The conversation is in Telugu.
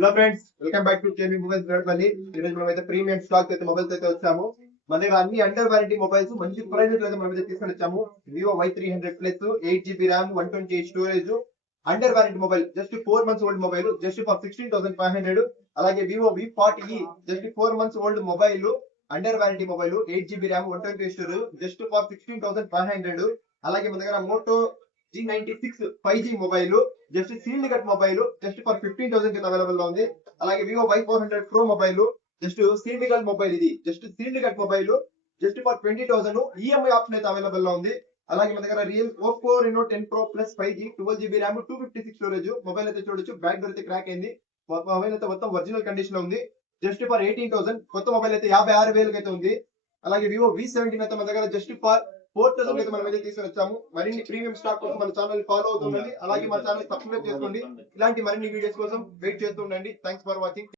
Hello friends, welcome back to KB mobiles Gadapalli. ఈ రోజు మనం అయితే ప్రీమియం స్టాక్ అయితే మొబైల్స్ అయితే వచ్చాము. మన దగ్గర అన్ని అండర్ వారంటీ మొబైల్స్ మంచి ప్రైస్ అయితే మనం అయితే తీసుకొని వచ్చాము. Vivo Y300 plus 8GB RAM 128 storage under warranty mobile, just 4 months old mobile, just for 16,500. అలాగే Vivo V40 just 4 months old mobile, under warranty mobile, 8GB RAM 128 storage, just for 16,500. అలాగే మన దగ్గర Moto G96 5G mobile, just sealed cut mobile, just for 15,000 కి అవైలబుల్ లో ఉంది. అలాగే Vivo Y400 pro mobile, just sealed cut mobile, ఇది just sealed cut mobile, just for 20,000. EMI option అయితే అవైలబుల్ లో ఉంది. అలాగే మన దగ్గర real Oppo Reno 10 Pro Plus 5G 12GB RAM 256 storage mobile అయితే చూడొచ్చు. బ్యాక్ డోర్ అయితే క్రాక్ అయింది. మొబైల్ అయితే మొత్తం ఒరిజినల్ కండిషన్ లో ఉంది. Just for 18,000. కొత్త మొబైల్ అయితే 56,000 అయితే ఉంది. అలాగే వివో V17 అయితే మన దగ్గర జస్ట్ ఫర్ 4,000 అయితే మనం అయితే తీసుకొని వచ్చాము. మరిన్ని ప్రీమియం స్టాక్ కోసం మన ఛానల్ ఫాలో అవుతుండండి. అలాగే మన ఛానల్ సబ్స్క్రైబ్ చేసుకోండి. ఇలాంటి మరిన్ని వీడియోస్ కోసం వెయిట్ చేస్తూ ఉండండి. Thanks for watching.